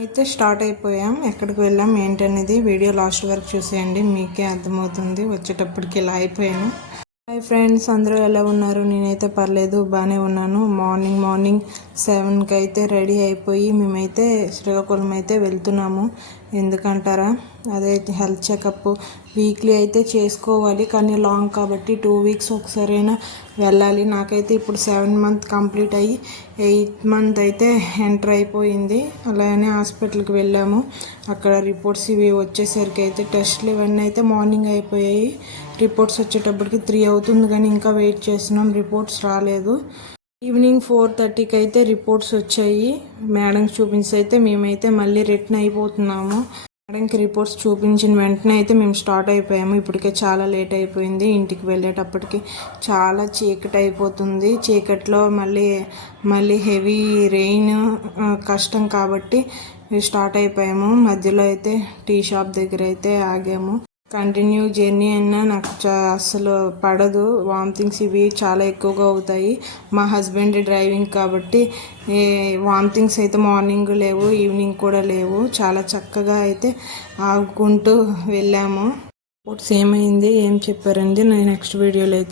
అయితే స్టార్ట్ అయిపోయాం. ఎక్కడికి వెళ్ళాం ఏంటనేది వీడియో లాస్ట్ వరకు చూసేయండి, మీకే అర్థమవుతుంది. వచ్చేటప్పటికి ఇలా అయిపోయాను. హాయ్ ఫ్రెండ్స్, అందరూ ఎలా ఉన్నారు? నేనైతే పర్లేదు, బాగానే ఉన్నాను. మార్నింగ్ 7కి అయితే రెడీ అయిపోయి మేమైతే శ్రీకాకుళం అయితే వెళ్తున్నాము. ఎందుకంటారా, అదే హెల్త్ చెకప్ వీక్లీ అయితే చేసుకోవాలి, కానీ లాంగ్ కాబట్టి 2 వీక్స్ ఒకసారైనా వెళ్ళాలి. నాకైతే ఇప్పుడు 7 మంత్ కంప్లీట్ అయ్యి 8 మంత్ అయితే ఎంటర్ అయిపోయింది. అలానే హాస్పిటల్కి వెళ్ళాము. అక్కడ రిపోర్ట్స్ ఇవి వచ్చేసరికి అయితే టెస్ట్లు ఇవన్నీ అయితే మార్నింగ్ అయిపోయాయి. రిపోర్ట్స్ వచ్చేటప్పటికి 3 అవుతుంది, కానీ ఇంకా వెయిట్ చేస్తున్నాం, రిపోర్ట్స్ రాలేదు. ఈవినింగ్ 4:30కి అయితే రిపోర్ట్స్ వచ్చాయి. మేడంకి చూపించి అయితే మేమైతే మళ్ళీ రిటర్న్ అయిపోతున్నాము. మేడంకి రిపోర్ట్స్ చూపించిన వెంటనే అయితే మేము స్టార్ట్ అయిపోయాము. ఇప్పటికే చాలా లేట్ అయిపోయింది. ఇంటికి వెళ్ళేటప్పటికి చాలా చీకటి అయిపోతుంది. చీకట్లో మళ్ళీ హెవీ రెయిన్ కష్టం కాబట్టి స్టార్ట్ అయిపోయాము. మధ్యలో అయితే టీ షాప్ దగ్గర అయితే ఆగాము. కంటిన్యూ జర్నీ అయినా నాకు అస్సలు పడదు. వామిటింగ్స్ ఇవి చాలా ఎక్కువగా అవుతాయి. మా హస్బెండ్ డ్రైవింగ్ కాబట్టి వామిటింగ్స్ అయితే మార్నింగ్ లేవు, ఈవినింగ్ కూడా లేవు. చాలా చక్కగా అయితే ఆగుకుంటూ వెళ్ళాము. ఏమైంది, ఏం చెప్పారండి నేను నెక్స్ట్ వీడియోలో అయితే